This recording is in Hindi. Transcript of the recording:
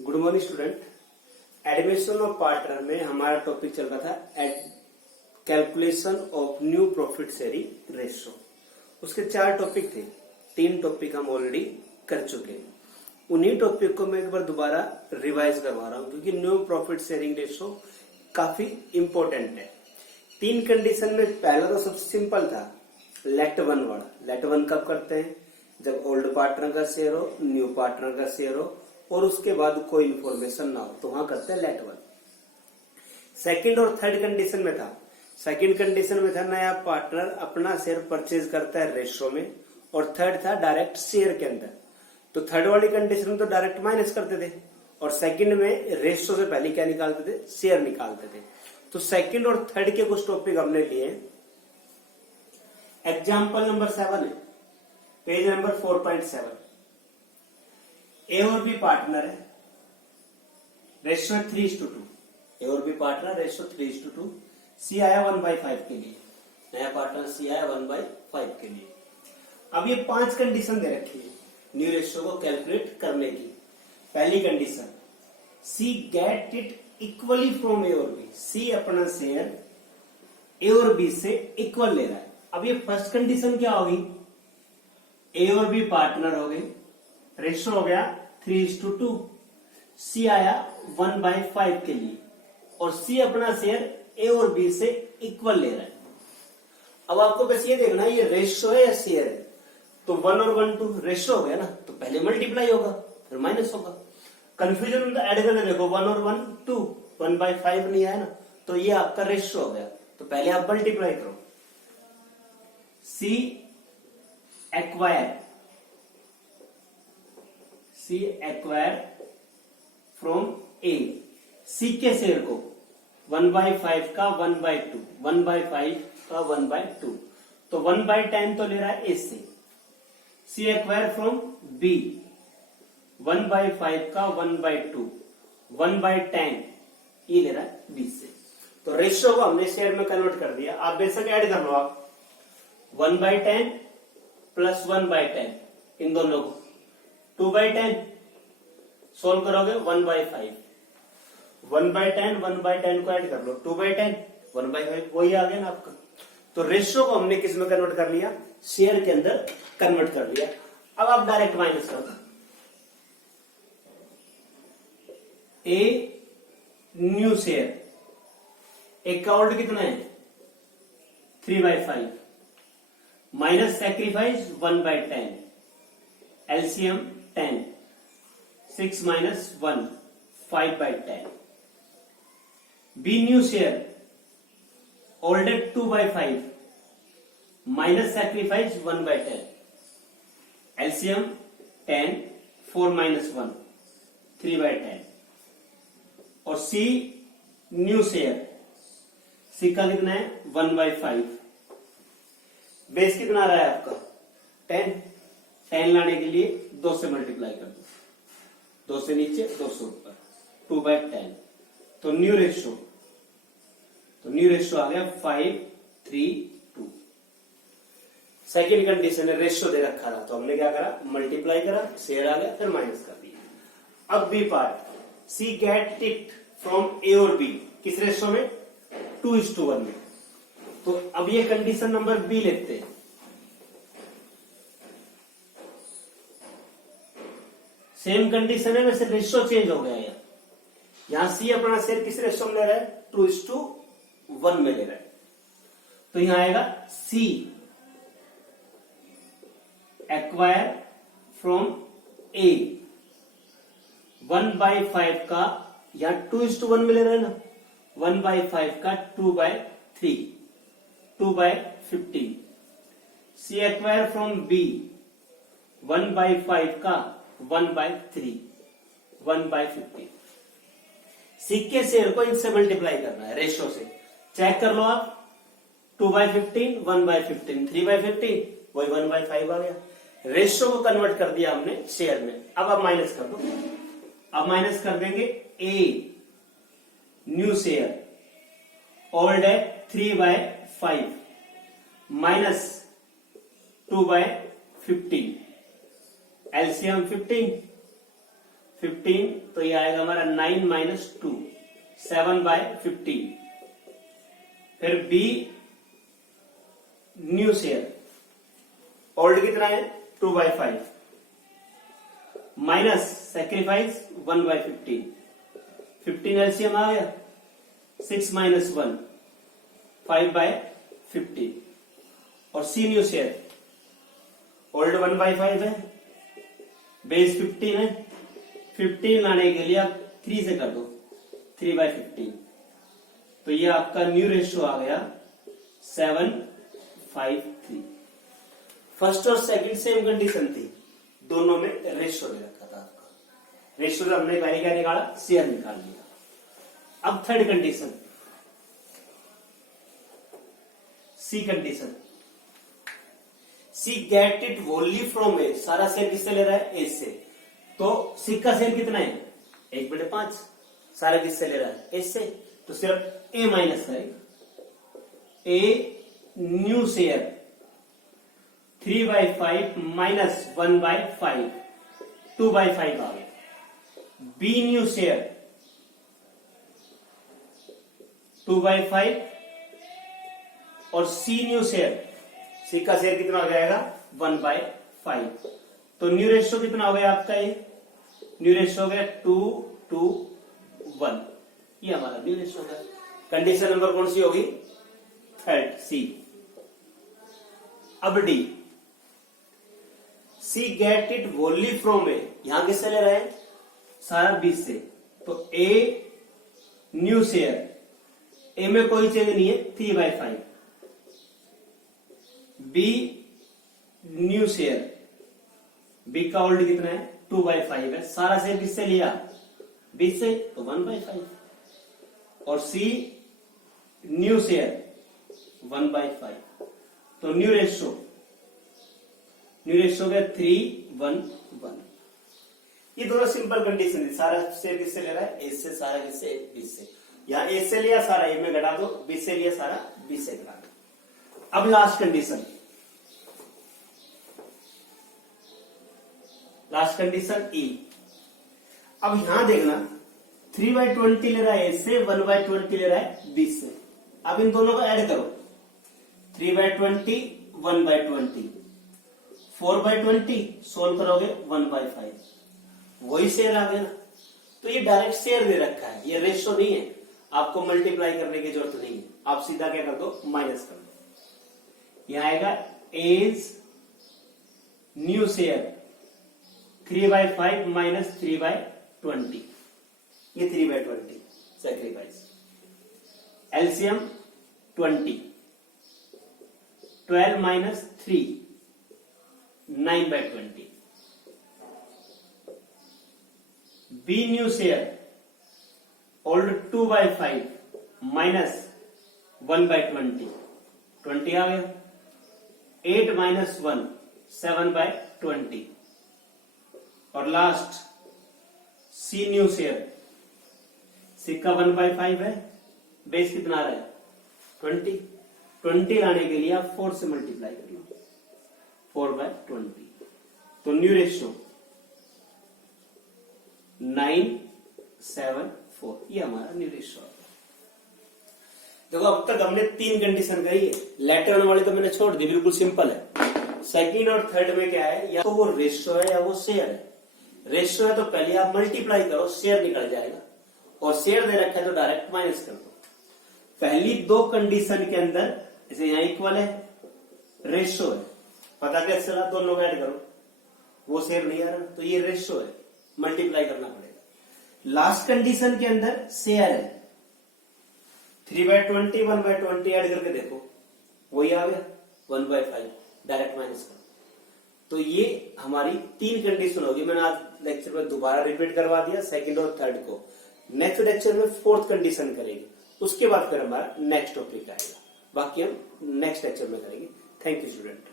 Good morning student. Admission of partner में हमारा टॉपिक चल रहा था calculation of new profit sharing ratio. उसके 4 टॉपिक थे, 3 टॉपिक हम ऑलरेडी कर चुके हैं। उन्हीं टॉपिक को मैं एक बार दोबारा रिवाइज करवा रहा हूं क्योंकि न्यू प्रॉफिट शेयरिंग रेशो काफी इंपॉर्टेंट है। 3 कंडीशन में पहला तो सबसे सिंपल था, लेट वन वाला। लेट वन कब करते हैं? जब ओल्ड पार्टनर का शेयर हो, न्यू पार्टनर का शेयर हो और उसके बाद कोई इंफॉर्मेशन ना हो, तो वहां करते हैं लेट वन। सेकंड और थर्ड कंडीशन में था, सेकंड कंडीशन में था नया पार्टनर अपना शेयर परचेज करता है रेशो में, और थर्ड था डायरेक्ट शेयर के अंदर। तो थर्ड वाली कंडीशन में तो डायरेक्ट माइनस करते थे और सेकंड में रेशो से पहले क्या निकालते थे? शेयर निकालते थे। तो सेकंड और थर्ड के कुछ टॉपिक हमने लिए। एग्जाम्पल नंबर 7 है, पेज नंबर 4.7। ए और बी पार्टनर है, रेशियो 3:2। ए और बी पार्टनर रेशियो 3:2। सी आया 1/5 के लिए, नया पार्टनर सी आया 1/5 के लिए। अब ये 5 कंडीशन दे रखी है न्यू रेशियो को कैलकुलेट करने की। पहली condition, C get it equally from A और बी। सी अपना शेयर ए और बी से इक्वल ले रहा है। अब ये फर्स्ट कंडीशन क्या होगी? ए और बी पार्टनर हो गई, रेशियो हो गया 3:2। सी आया 1/5 के लिए और सी अपना शेयर ए और बी से इक्वल ले रहा है। अब आपको बस ये देखना है ये रेशियो है या शेयर है। तो 1 और 1 2 रेशियो हो गया ना, तो पहले मल्टीप्लाई होगा फिर माइनस होगा। कंफ्यूजन में तो ऐड करके देखो, 1 और 1 2, 1/5 नहीं आया ना, तो ये आपका रेशियो हो गया। तो पहले आप मल्टीप्लाई करो। सी एक्वायर फ्रॉम ए, सी के शेयर को 1/5 का 1/2, 1/5 का 1/2, तो 1/10 तो ले रहा है ए से। सी एक्वायर फ्रॉम बी 1/5 का 1/2, 1/10 ये ले रहा है बी से। तो रेशियो को हमने शेयर में कन्वर्ट कर दिया। आप बेशक ऐड कर लो, आप 1/10 प्लस 1/10 इन दोनों को 2/10 सोल्व करोगे 1/5, 1/10 1/10 को ऐड कर लो 2/10 1/5 वही आ गया ना आपका। तो रेशियो को हमने किस में कन्वर्ट कर लिया? शेयर के अंदर कन्वर्ट कर लिया। अब आप डायरेक्ट माइनस कर दो। ए न्यू शेयर, एक का ओल्ड कितना है 3/5 minus sacrifice 1/10, LCM 10, 6 minus 1 5/10। B new share ओल्डेड 2/5 माइनस सैक्रिफाइस 1/10, एलसीएम 10, 4 माइनस 1 3/10। और सी न्यू शेयर, सी का कितना है 1/5, बेस कितना आ रहा है आपका 10 लाने के लिए 2 से मल्टीप्लाई कर दो, 2 से नीचे 2 से ऊपर, 2/10। तो न्यू रेशियो आ गया 5:3:2। सेकेंड कंडीशन है रेशियो दे रखा था, तो हमने क्या करा? मल्टीप्लाई करा, शेयर आ गया, फिर माइनस कर दिया। अब B part, C get it from A और बी, किस रेशियो में? 2:1 में। तो अब ये कंडीशन नंबर बी लेते हैं। सेम कंडीशन है, वैसे रेशियो चेंज हो गया है। यहां सी अपना शेयर किस रेशियो में ले रहा है? 2:1 में ले रहा है। तो यहां आएगा सी एक्वायर फ्रॉम ए 1/5 का, यहां 2:1 में ले रहा है ना, 1/5 का 2/3, 2/15। सी एक्वायर फ्रॉम बी 1/5 का 1/3, 1/15। सी के शेयर को इनसे मल्टीप्लाई करना है रेशियो से। चेक कर लो आप, 2/15 1/15, 3/15 वही 1/5 आ गया। रेशियो को कन्वर्ट कर दिया हमने शेयर में। अब आप माइनस कर दो। अब माइनस कर देंगे ए न्यू शेयर ओल्ड है 3/5 माइनस 2/15, एलसीएम 15, 15, तो ये आएगा हमारा 9 माइनस 2, 7/15। फिर बी न्यू शेयर, ओल्ड कितना है 2/5, माइनस सेक्रीफाइस 1/15, 15 एलसीएम आ गया, 6 माइनस 1, 5/15। और सी न्यू शेयर, ओल्ड 1/5 है, बेस 15 है, 15 लाने के लिए आप 3 से कर दो, 3/15। तो ये आपका न्यू रेशियो आ गया 7:5:3। फर्स्ट और सेकंड सेम कंडीशन थी, दोनों में रेशियो दे रखा था आपका। रेशियो से हमने पहले क्या निकाला, शेयर निकाल लिया। अब third condition, C condition, C get it only from A, सारा शेयर किससे ले रहा है, ए से। तो सी का शेयर कितना है 1/5, सारा किससे ले रहा है, ए से। तो सिर्फ ए माइनस करेगा, ए न्यू शेयर 3/5 माइनस 1/5, 2/5 आ गया। बी न्यू शेयर 2/5 और सी न्यू शेयर, सी का शेयर कितना हो जाएगा 1/5। तो न्यू रेशियो कितना हो गया आपका, ये न्यू रेशियो हो गया 2:1। ये हमारा न्यू रेशियो है। कंडीशन नंबर कौन सी होगी, थर्ड, सी। अब D, C get it only from A, यहां किससे ले रहे हैं, सारा बी से। तो ए न्यू शेयर, ए में कोई चेंज नहीं है 3/5, बी न्यू शेयर, बी का ओल्ड कितना है 2/5 है, सारा शेयर किससे लिया, बी से, तो 1/5। और सी न्यू शेयर 1/5। तो न्यू रेशियो गया 3:1:1। ये दोनों सिंपल कंडीशन है, सारा शेयर किससे ले रहा है, ए से, सारा किससे, बी से। यहां ए से लिया सारा ए में घटा दो, बी से लिया सारा बी से घटा दो। अब लास्ट कंडीशन, ई। अब यहां देखना 3/20 ले रहा है ए से, 1/20 ले रहा है बी से। अब इन दोनों को ऐड करो, 3/20, 1/20, 4/20, सोल्व करोगे 1/5, वही शेयर आ गया ना। तो ये डायरेक्ट शेयर दे रखा है, ये रेशियो नहीं है, आपको मल्टीप्लाई करने की जरूरत नहीं है। आप सीधा क्या कर दो, माइनस कर दो। यहां आएगा एज न्यू शेयर 3/5 माइनस 3/20, ये 3/20 sacrifice. LCM 20, 12 minus 3, 9/20। B new share old 2/5 minus 1/20, 20 आ गया। 8 माइनस 1, 7/20। और last C new share, C का 1/5 है, बेस कितना आ रहा है 20, 20 लाने के लिए आप 4 से मल्टीप्लाई कर लो, 4/20। तो न्यू रेशियो 9:7:4, ये हमारा न्यू रेशियो है। देखो अब तक हमने 3 कंडीशन कही है, लेटर वन वाली तो मैंने छोड़ दी, बिल्कुल सिंपल है। सेकंड और थर्ड में क्या है, या तो वो रेशियो है या वो शेयर है। रेशियो है तो पहले आप मल्टीप्लाई करो, शेयर निकल जाएगा, और शेयर दे रखा है तो डायरेक्ट माइनस कर दो। पहली 2 कंडीशन के अंदर जैसे यहां इक्वल है, रेशियो है, पता कैसे चला, दोनों को ऐड करो, वो शेयर नहीं आ रहा, तो ये रेशियो है, मल्टीप्लाई करना पड़ेगा। लास्ट कंडीशन के अंदर शेयर है, 3/20, 1/20 ऐड करके देखो, वही आ गया 1/5, डायरेक्ट माइनस करो। तो ये हमारी 3 कंडीशन होगी। मैंने आज लेक्चर में दोबारा रिपीट करवा दिया, सेकंड और थर्ड को। नेक्स्ट लेक्चर में 4th कंडीशन करेंगे, उसके बाद फिर हमारा नेक्स्ट टॉपिक आएगा, बाकी हम नेक्स्ट लेक्चर में करेंगे। Thank you student.